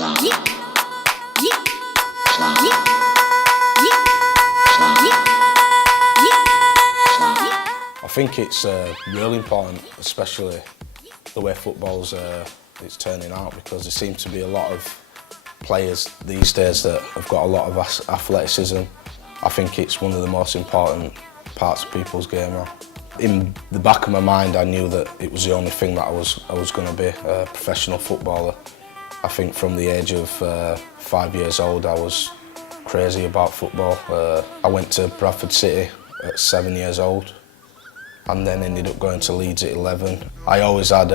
I think it's really important, especially the way football's it's turning out, because there seems to be a lot of players these days that have got a lot of athleticism. I think it's one of the most important parts of people's game now. In the back of my mind, I knew that it was the only thing that I was going to be, a professional footballer. I think from the age of 5 years old, I was crazy about football. I went to Bradford City at 7 years old, and then ended up going to Leeds at 11. I always had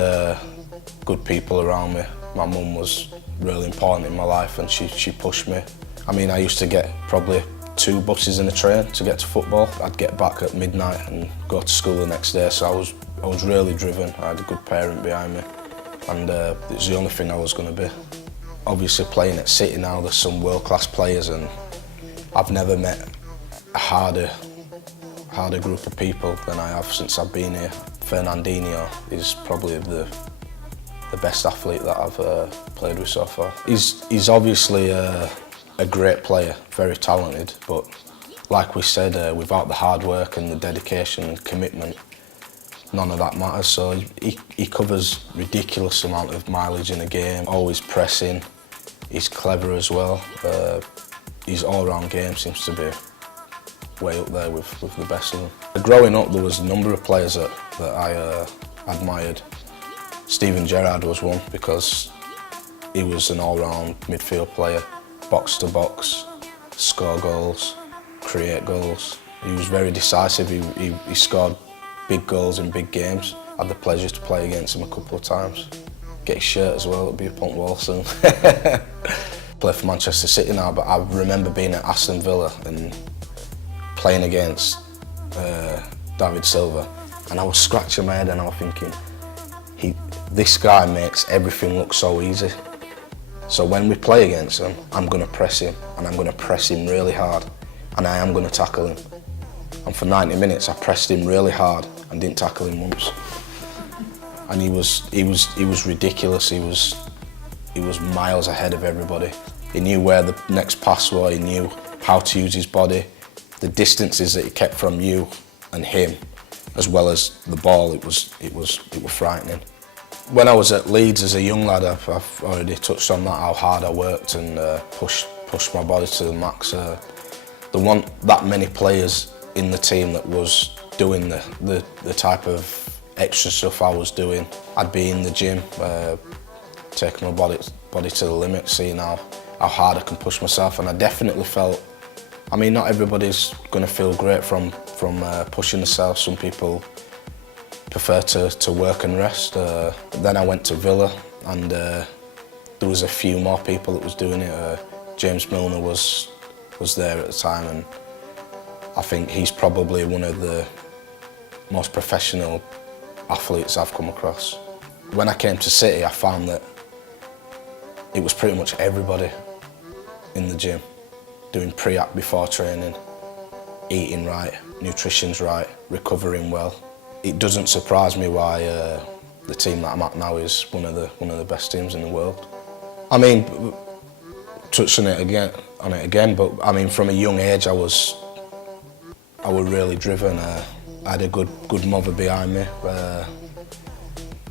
good people around me. My mum was really important in my life, and she pushed me. I mean, I used to get probably 2 buses and a train to get to football. I'd get back at midnight and go to school the next day, so I was really driven. I had a good parent behind me, and it was the only thing I was going to be. Obviously, playing at City now, there's some world-class players, and I've never met a harder group of people than I have since I've been here. Fernandinho is probably the best athlete that I've played with so far. He's obviously a great player, very talented, but like we said, without the hard work and the dedication and commitment, none of that matters. So he covers ridiculous amount of mileage in a game, always pressing. He's clever as well. His all-round game seems to be way up there with the best of them. Growing up, there was a number of players that I admired. Steven Gerrard was one, because he was an all-round midfield player, box to box, score goals, create goals. He was very decisive. He scored big goals in big games. I had the pleasure to play against him a couple of times. Get his shirt as well, it'll be up on the wall soon. Play for Manchester City now, but I remember being at Aston Villa and playing against David Silva, and I was scratching my head and I was thinking, this guy makes everything look so easy. So when we play against him, I'm going to press him, and I'm going to press him really hard, and I am going to tackle him. And for 90 minutes, I pressed him really hard and didn't tackle him once. And he was ridiculous. He was miles ahead of everybody. He knew where the next pass was. He knew how to use his body. The distances that he kept from you and him, as well as the ball, it was frightening. When I was at Leeds as a young lad, I've already touched on that, how hard I worked and pushed my body to the max. There weren't that many players in the team that was doing the type of extra stuff I was doing. I'd be in the gym, taking my body to the limit, seeing how hard I can push myself, and I definitely felt, I mean, not everybody's going to feel great from pushing themselves. Some people prefer to work and rest. Then I went to Villa, and there was a few more people that was doing it. James Milner was there at the time, and I think he's probably one of the most professional athletes I've come across. When I came to City, I found that it was pretty much everybody in the gym, doing pre-act before training, eating right, nutrition's right, recovering well. It doesn't surprise me why the team that I'm at now is one of the best teams in the world. I mean, touching it again, but I mean, from a young age, I was really driven. I had a good mother behind me, a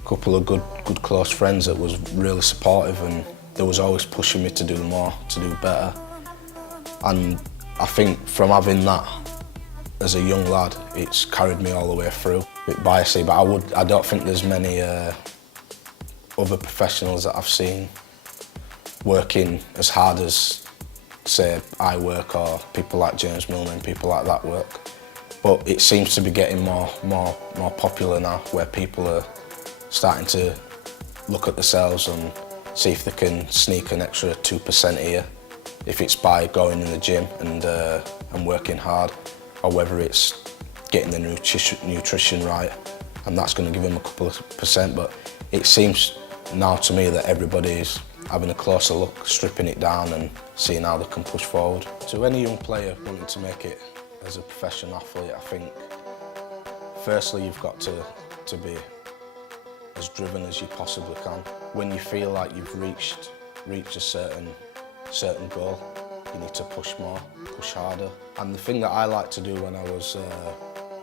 couple of good close friends that was really supportive, and they was always pushing me to do more, to do better. And I think from having that as a young lad, it's carried me all the way through. A bit biased, but I don't think there's many other professionals that I've seen working as hard as, say, I work, or people like James Milner and people like that work. But it seems to be getting more popular now, where people are starting to look at themselves and see if they can sneak an extra 2% here, if it's by going in the gym and working hard, or whether it's getting the nutrition right, and that's going to give them a couple of percent. But it seems now to me that everybody's having a closer look, stripping it down and seeing how they can push forward. To any young player wanting to make it as a professional athlete, I think firstly you've got to be as driven as you possibly can. When you feel like you've reached reach a certain goal, you need to push more, push harder. And the thing that I liked to do when I was,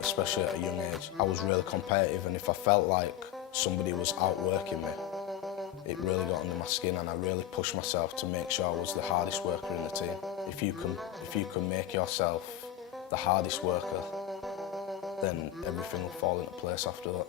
especially at a young age, I was really competitive, and if I felt like somebody was outworking me, it really got under my skin, and I really pushed myself to make sure I was the hardest worker in the team. If you can make yourself the hardest worker, then everything will fall into place after that.